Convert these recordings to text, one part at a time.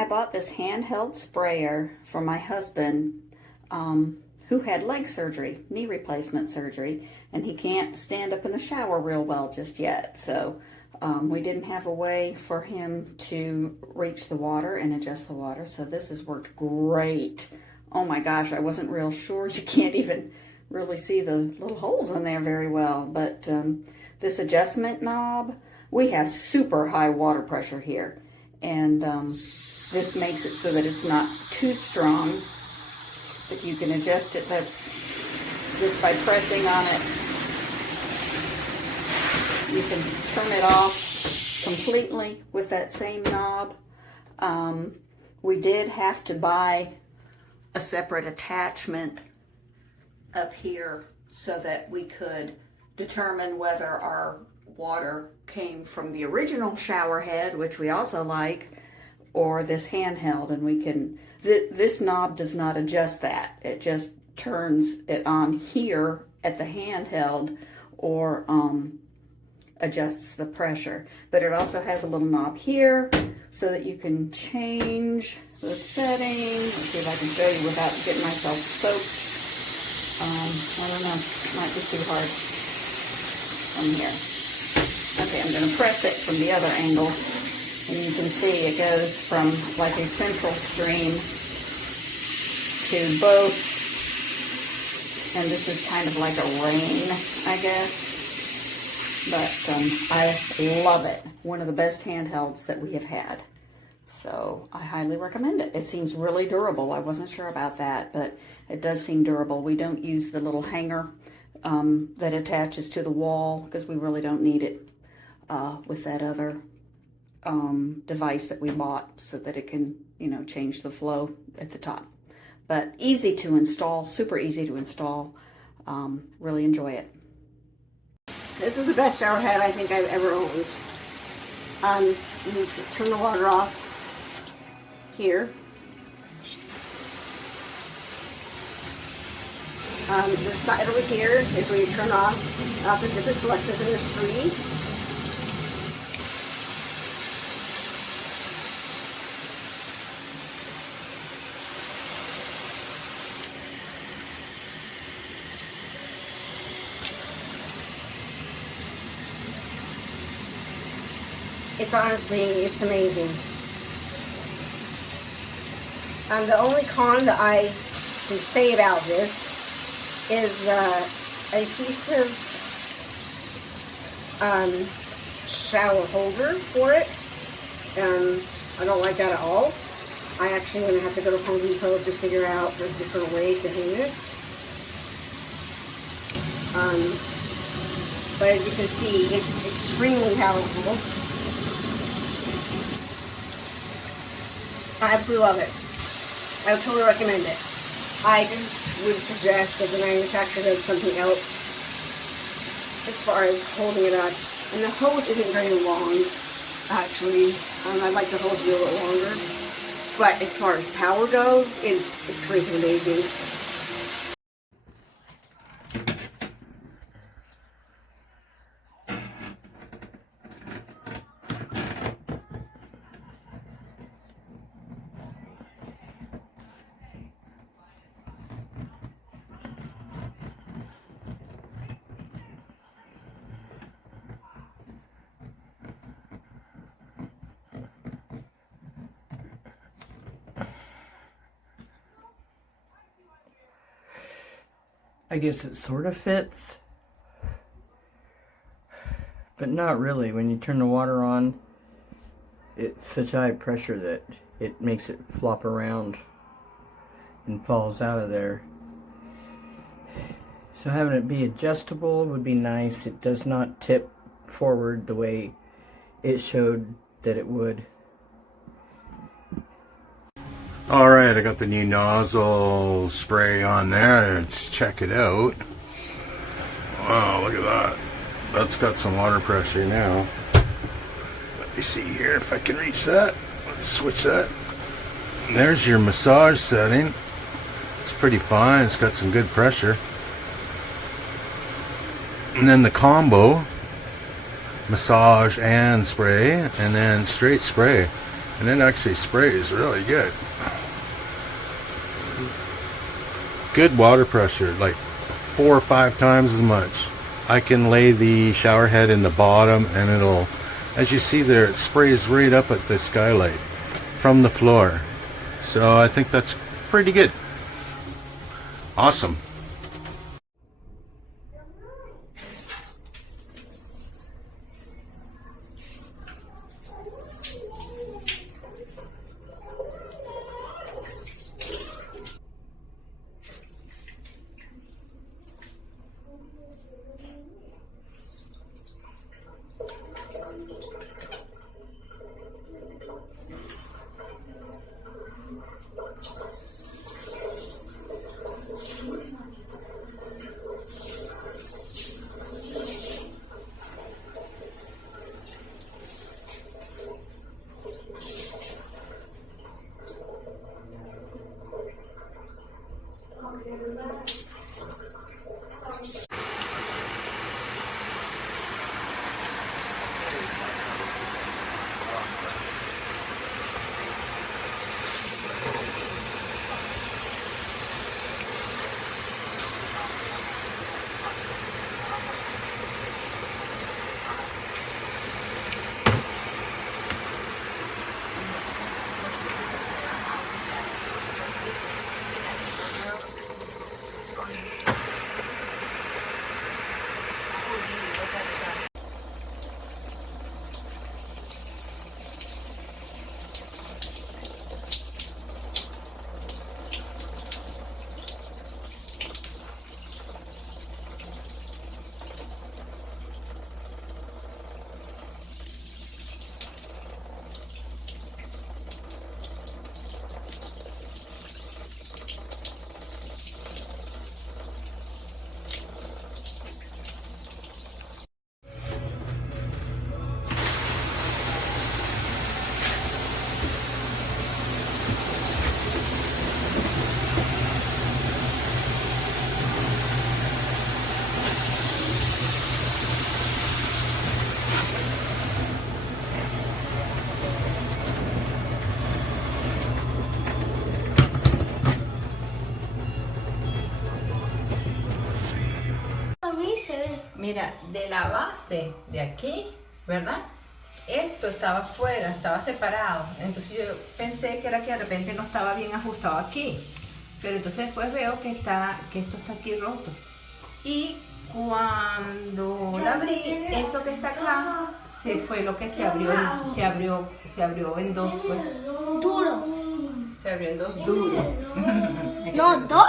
I bought this handheld sprayer for my husband who had leg surgery, knee replacement surgery, and he can't stand up in the shower real well just yet. So we didn't have a way for him to reach the water and adjust the water. So this has worked great. Oh my gosh, I wasn't real sure. You can't even really see the little holes in there very well. But this adjustment knob, we have super high water pressure here. And this makes it so that it's not too strong, but you can adjust it. That's just by pressing on it. You can turn it off completely with that same knob. We did have to buy a separate attachment up here so that we could determine whether our water came from the original shower head, which we also like, or this handheld. And we can, this knob does not adjust that. It just turns it on here at the handheld, or adjusts the pressure. But it also has a little knob here so that you can change the setting. Let's see if I can show you without getting myself soaked. I don't know, might be too hard from here. Okay, I'm going to press it from the other angle, and you can see it goes from like a central stream to both, and this is kind of like a rain, I guess. But I love it. One of the best handhelds that we have had. So I highly recommend it. It seems really durable. I wasn't sure about that, but it does seem durable. We don't use the little hanger that attaches to the wall because we really don't need it with that other device that we bought, so that it can, you know, change the flow at the top. But easy to install, super easy to install. Really enjoy it. This is the best shower head I think I've ever owned. You turn the water off here. The side over here is where you turn off the different selections, and there's three. It's amazing. The only con that I can say about this is the adhesive shower holder for it. I don't like that at all. I actually am going to have to go to Home Depot to figure out a different way to hang this. But as you can see, it's extremely powerful. I absolutely love it. I would totally recommend it. I just would suggest that the manufacturer does something else as far as holding it up. And the hose isn't very long, actually. I'd like the hose to be a little longer. But as far as power goes, it's freaking amazing. I guess it sort of fits, but not really. When you turn the water on, it's such high pressure that it makes it flop around and falls out of there. So having it be adjustable would be nice. It does not tip forward the way it showed that it would. Alright, I got the new nozzle spray on there. Let's check it out. Wow, look at that. That's got some water pressure now. Let me see here if I can reach that. Let's switch that. And there's your massage setting. It's pretty fine. It's got some good pressure. And then the combo, massage and spray, and then straight spray. And it actually sprays really good. Good water pressure, like 4 or 5 times as much. I can lay the shower head in the bottom and it'll, as you see there, it sprays right up at the skylight from the floor. So I think that's pretty good. Awesome. Mira, de la base de aquí, ¿verdad? Esto estaba fuera, estaba separado. Entonces yo pensé que era que de repente no estaba bien ajustado aquí. Pero entonces después veo que esto está aquí roto. Y cuando la abrí, esto que está acá, se fue lo que se abrió en dos, pues. Duro. Se abrió en dos duro. No, dos.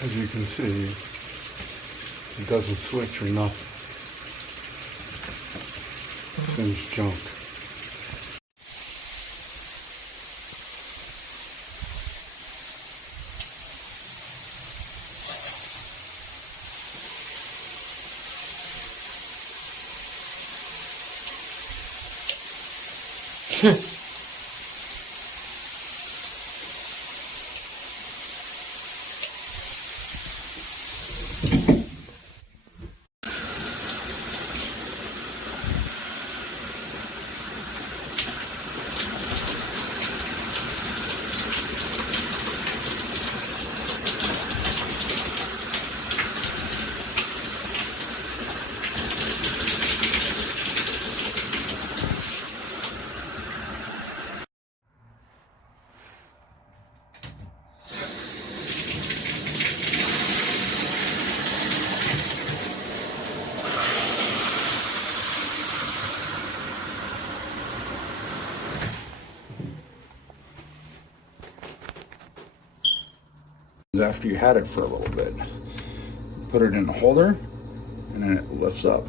As you can see, it doesn't switch or nothing. This thing's junk. After you had it for a little bit, put it in the holder and then it lifts up.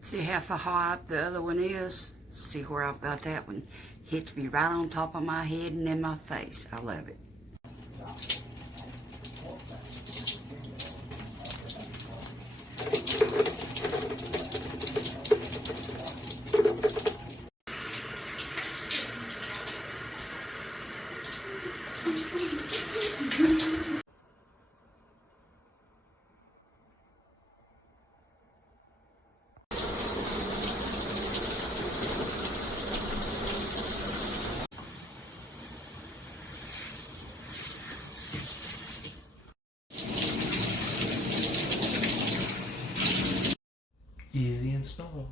See how far high up the other one is? See where I've got that one? Hits me right on top of my head and in my face. I love it. Easy install.